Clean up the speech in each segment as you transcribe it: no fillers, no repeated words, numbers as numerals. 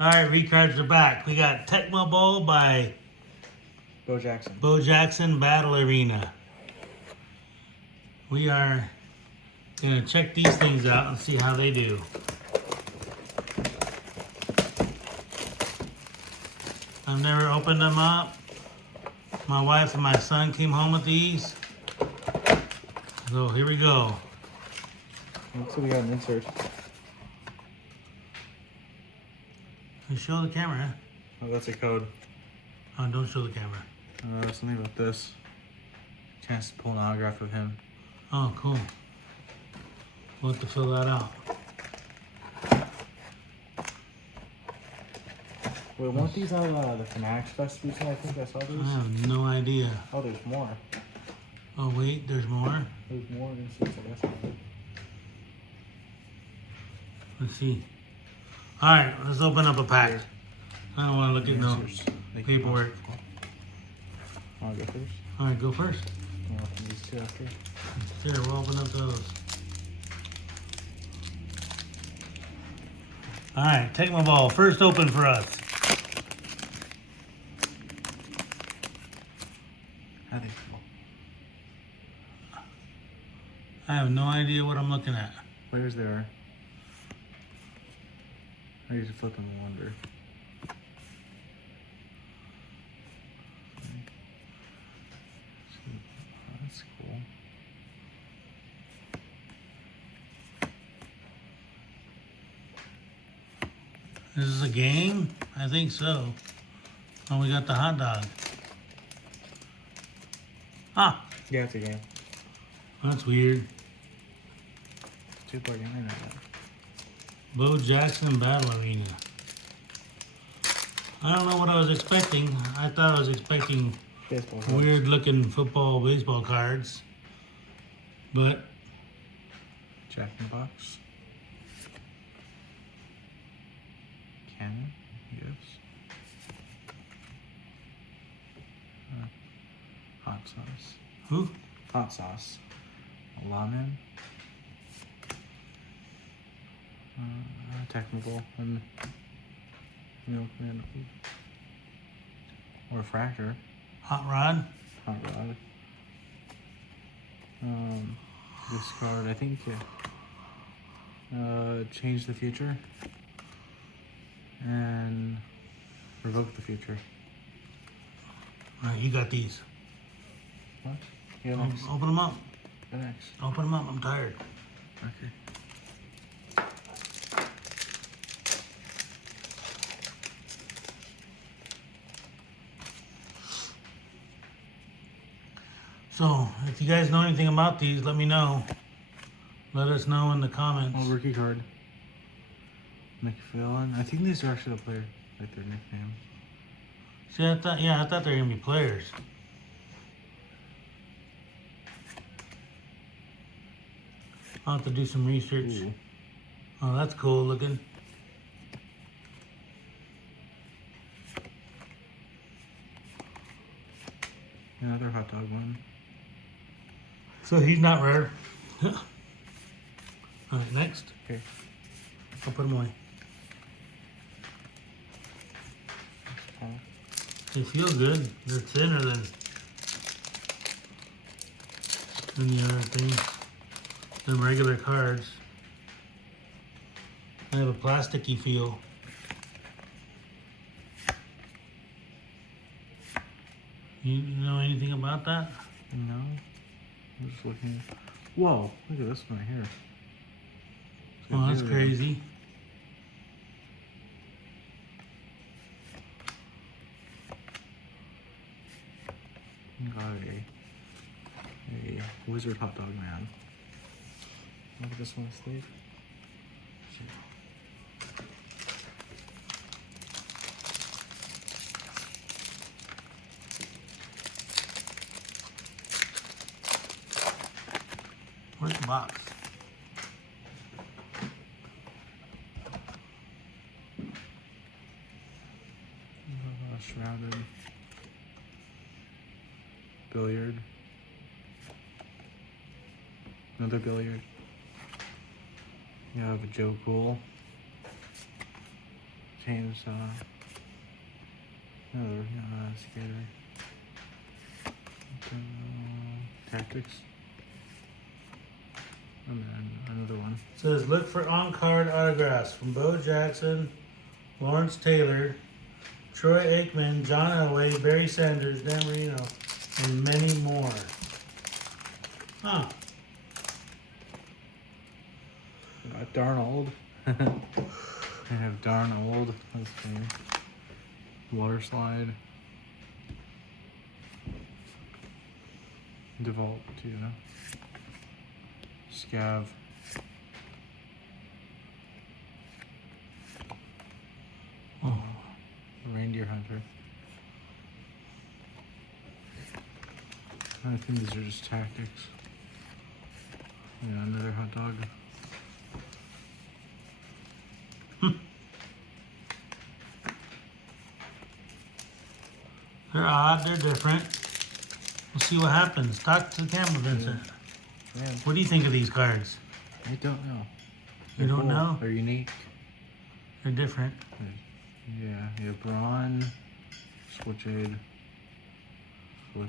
All right, recards are back. We got Tecmo Bowl by Bo Jackson. Bo Jackson Battle Arena. We are gonna check these things out and see how they do. I've never opened them up. My wife and my son came home with these. So here we go. Looks like we got an insert. You show the camera. Oh, that's a code. Oh, don't show the camera. Something about this. Chance to pull an autograph of him. Oh, cool. We'll have to fill that out. Wait, weren't these out of the Fanatics Fest recently? I think I saw I these. have no idea. Oh, there's more. Oh, wait, there's more. There's more inserts, I guess. Let's see. All right, let's open up a pack. I don't want to look at no paperwork. Want to go first? All right, go first. I'll open these two after. Here, we'll open up those. All right, Tecmo Ball, first open for us. How do you feel? I have no idea what I'm looking at. Players there are. I usually flip them and wonder. Oh, that's cool. This is a game? I think so. Oh, we got the hot dog. Ah, Yeah, it's a game. that's weird. Two-player game, I know that. Bo Jackson Battle Arena. I don't know what I was expecting. I thought I was expecting Baseball cards. weird looking football, baseball cards. But Jack in the Box. Cannon, yes. Hot sauce. who? Hot sauce. Lamen. Technical and milk and or fracture. Hot Rod? Hot rod. Discard. I think. Change the future. And revoke the future. All right, you got these. What? Yeah, next. Open them up. The next. Open them up. I'm tired. Okay. So, if you guys know anything about these, let me know. Let us know in the comments. Oh, rookie card. McFillin. I think these are actually the player, like their nickname. See, I thought they were gonna be players. I'll have to do some research. Ooh. Oh, that's cool looking. Another hot dog one. So he's not rare. All right, next. Okay. I'll put them away. Oh. They feel good. They're thinner than the other things. Than regular cards. They have a plasticky feel. You know anything about that? No. I'm just looking. Whoa! Look at this one right here. Oh, that's crazy. Got a wizard hot dog man. Look at this one, Steve. Where's the box? Shrouded. Billiard. Another billiard. You have Joe Cool. chainsaw. Another skater. Tactics. And then another one. It says look for on-card autographs from Bo Jackson, Lawrence Taylor, Troy Aikman, John Elway, Barry Sanders, Dan Marino, and many more. Huh. Got Darnold. I have Darnold. That's funny. Water slide. Devault too. Scav. Oh. Reindeer hunter. I think these are just tactics. Yeah, another hot dog. They're odd, they're different. We'll see what happens. Talk to the camera, Vincent. Yeah. What do you think of these cards? I don't know. You They're don't cool. know? They're unique. They're different. Yeah, you have Braun, Switchade, Flipper,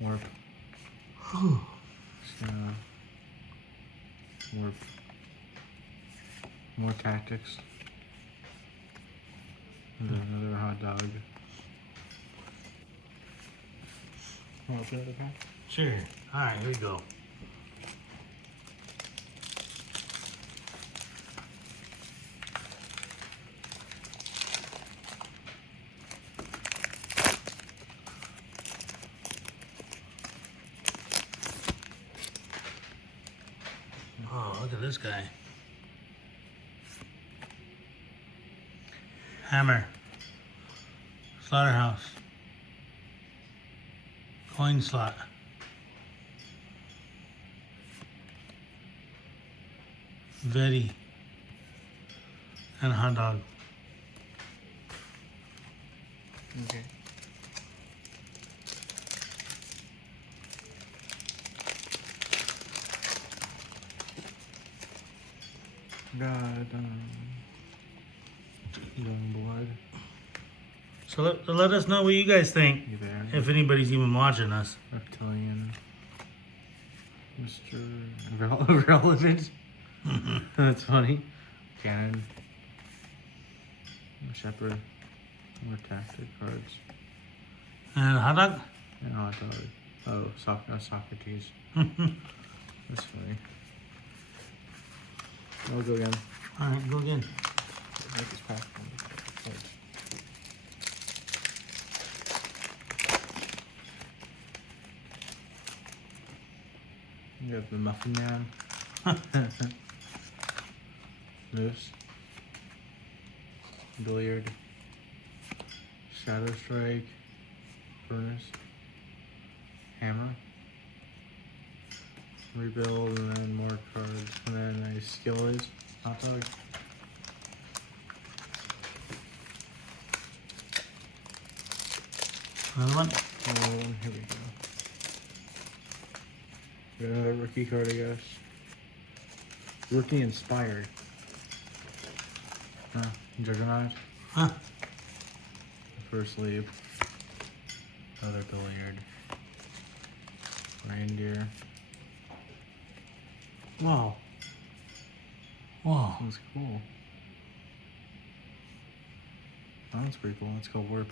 Warp, Warp, more tactics, and then another hot dog. Want to open the pack? Sure. Alright, here we go. Oh, look at this guy. Hammer. Slaughterhouse. Coin slot. Vetty. And a hot dog. Okay. Got young blood. So let us know what you guys think, You there? if anybody's even watching us. Reptilian. Mr. Relevant. That's funny. Cannon. Shepherd. More tactic cards. And a hot dog? And hot dog. Oh, Socrates. That's funny. I'll go again. Alright, go again. Make this pack. You have the Muffin Man. Moose. Billiard. Shadow Strike. Furnace. Hammer. Rebuild, and then more cards. And then a Skillet. Hot dog. Another one? Oh, here we go. We got another rookie card, I guess. Rookie inspired. Juggernaut. Huh? First leap. Another billiard. Reindeer. Wow, Whoa. that's cool. Oh, that's pretty cool. Let's go Warp.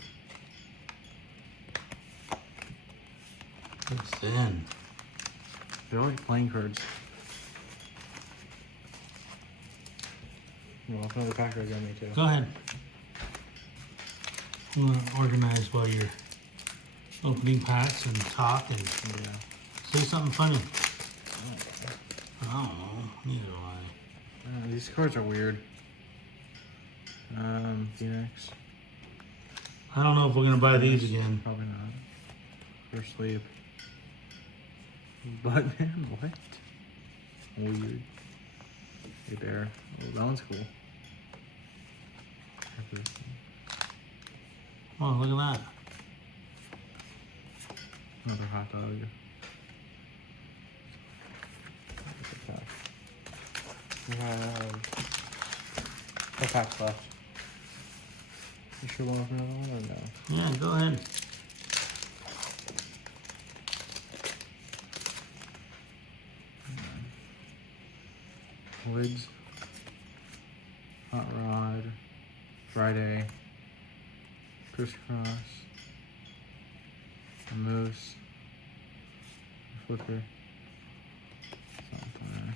It's thin. They're like playing cards. Well, open another pack again, me too. Go ahead. I'm gonna organize while you're opening packs and talk and Yeah. say something funny. I don't know. Neither do I. These cards are weird. Phoenix. I don't know if we're gonna buy these again. Probably not. First sleep. Buttman? What? Weird. Hey bear. Oh, that one's cool. Oh, look at that. Another hot dog. We have 4 packs left. You sure want another one or no? Yeah, go ahead. Lids. Hot Rod. Friday. Crisscross. Moose. Flipper. Something.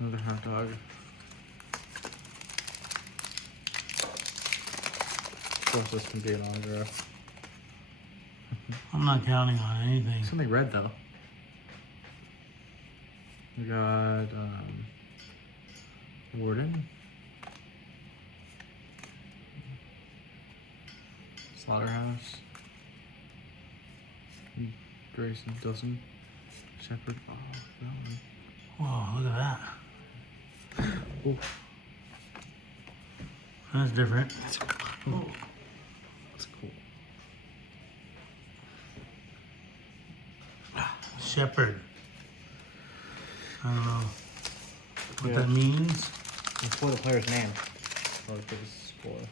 Another hot dog. Of course, this can be an autograph. I'm not counting on anything. Something red though. We got Warden. Slaughterhouse. Grayson Dawson. Shepherd. Oh, that one. Whoa, look at that. Oh, That's different. that's cool. That's cool. Shepherd. I don't know what Yeah. that means. It's for the player's name. Or for the score.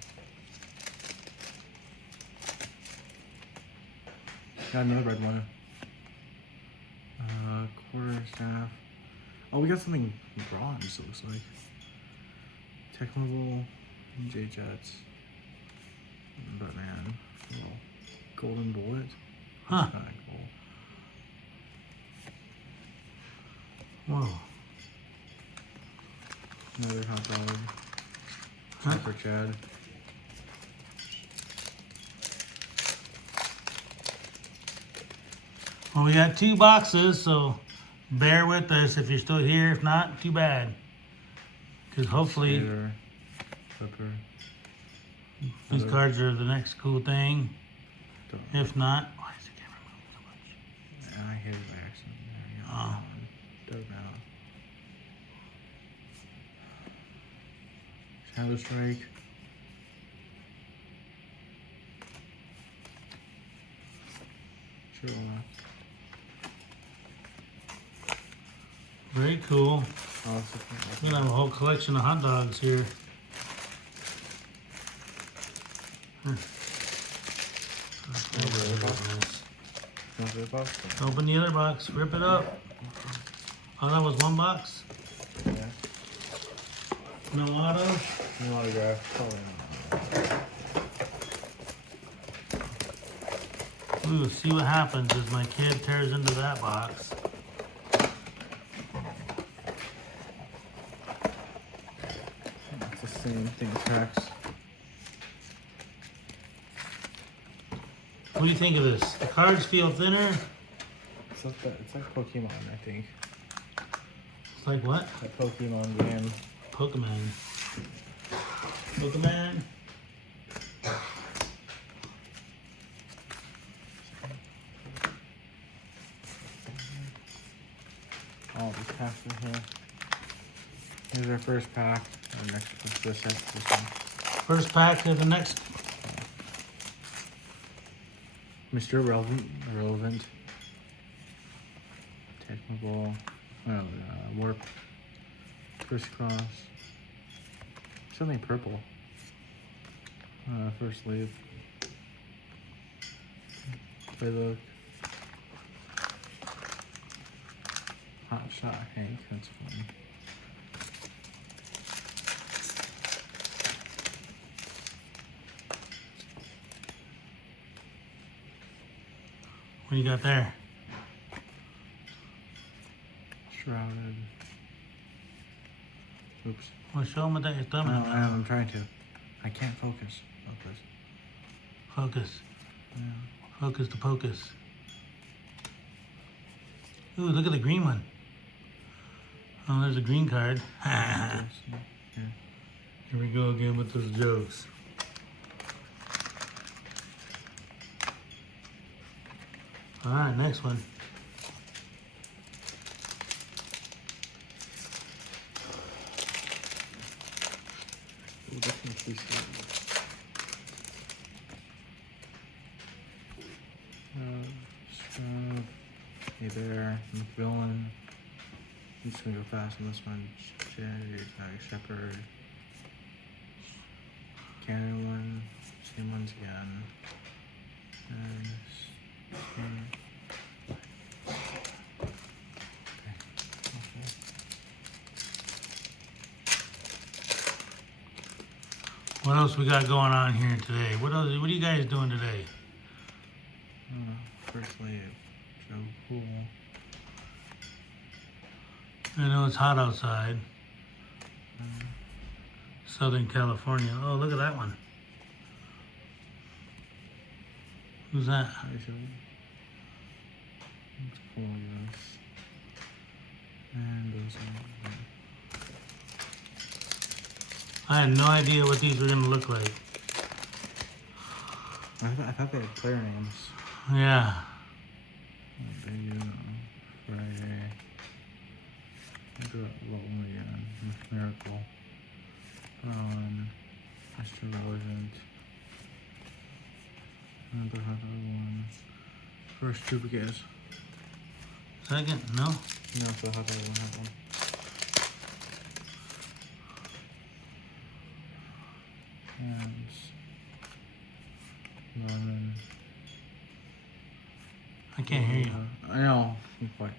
Got another red one. Quarter staff. Oh, we got something bronze, it looks like. Technical, J Jets, Batman, well, Golden Bullet. Huh. That's kinda cool. Whoa. Another hot dog. Huh? For Chad. Well, we got 2 boxes, so bear with us if you're still here. If not, too bad. Because hopefully Skater, Flipper. these Another- cards are the next cool thing. Don't- If not, why does the camera move so much? I hit it by accident. There you go. Oh. Dope now. Shadow Strike. Sure. Very cool. Oh, that's We're gonna have a whole collection of hot dogs here. Open the other box, rip it up. Oh, that was 1 box? Yeah. No autos? No autograph. Probably not. Ooh, see what happens as my kid tears into that box. It's the same thing as packs. What do you think of this? The cards feel thinner. It's like Pokemon, I think. It's like what? That Pokemon game. Pokemon. Pokemon? All these packs are here. Here's our first pack. Our next this one. First pack to the next. Mr. Relevant. Technical. Warp. Crisscross. Something purple. First lead. Playbook. Hot Shot Hank. That's fun. What do you got there? Shrouded. Oops. Well, show them what that you're thumbing at. I'm trying to. I can't focus. Focus. Yeah. Focus to pocus. Ooh, look at the green one. Oh, there's a green card. Yeah. Here we go again with those jokes. All right, next one. Ooh, this one's pretty sweet. Stroud, Hey there, McVillan, I'm just gonna go fast on this one. Jerry, Shepherd. Canada one. Same ones again. And What else we got going on here today? What else? What are you guys doing today? First wave. So cool. I know it's hot outside. Southern California. Oh, look at that one. Who's that? Actually, it's cool, yes. And those are. I had no idea what these were gonna look like. I thought they had player names. Yeah. Friday. I got what one again? Miss Miracle. Mr. Relevant. Another one. First two because. Second? No. No, so how about that one? And lemon. I can't hear you. I know. Not quite.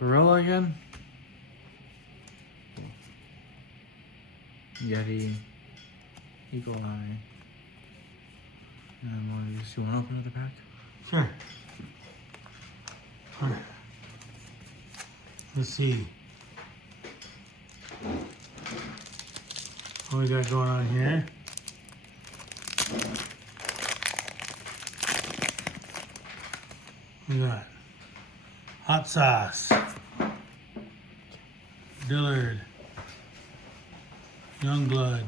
Barilla again? Yeti. Eagle Eye. And one of these. You want to open another pack? Sure. Alright. Let's see. What we got going on here? We got hot sauce, Dillard, Youngblood,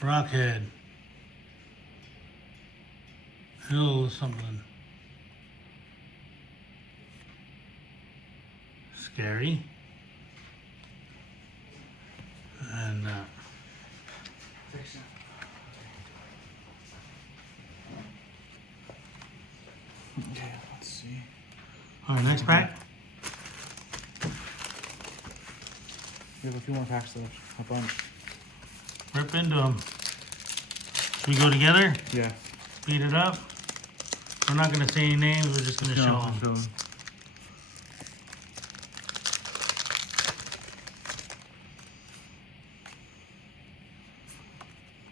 Rockhead, Hill something, Scary, and Fix it. Okay, let's see. all right, next pack. We have a few more packs left. A bunch. Rip into them. Should we go together? Yeah. Beat it up. We're not gonna say any names. We're just gonna show them. Show 'em.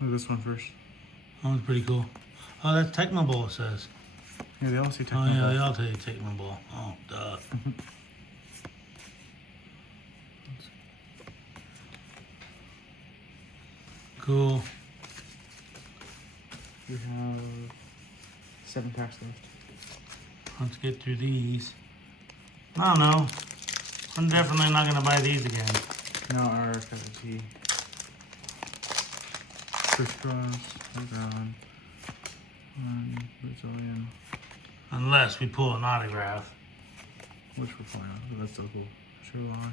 Look at this one first. That one's pretty cool. Oh, that's Tecmo Bowl, it says. Yeah, they all say Oh, technical. yeah, they all say Tecmo Bowl. Oh, duh. Cool. We have 7 packs left. Let's get through these. I don't know. I'm definitely not gonna buy these again. Now our cup of tea. Crisscross, Ground, Brazilian, Unless we pull an autograph. which we're fine on, but that's still cool. Sherlock.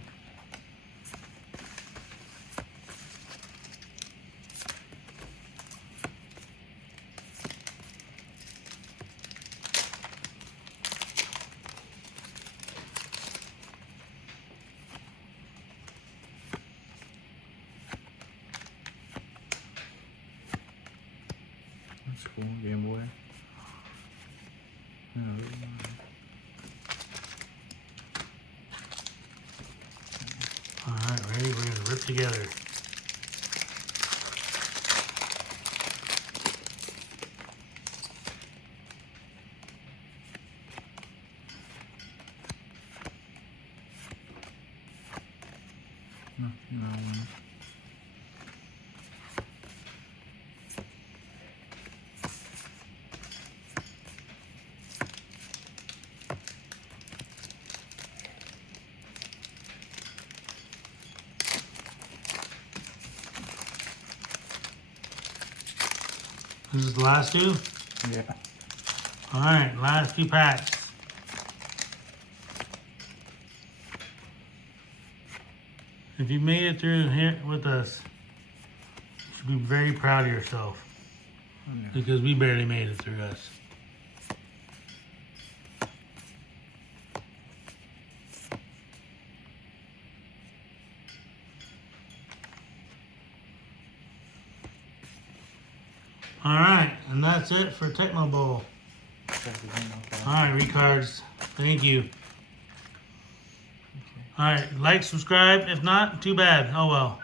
That's cool. Game Boy. Alright, ready? We're gonna rip together. No, one. This is the last two? Yeah. Alright, last few packs. If you made it through here with us, you should be very proud of yourself. Oh, yeah. Because we barely made it through us. Alright, and that's it for Tecmo Bowl. Check again, okay. Alright, recards. Thank you. Okay. Alright, like, subscribe. If not, too bad. Oh well.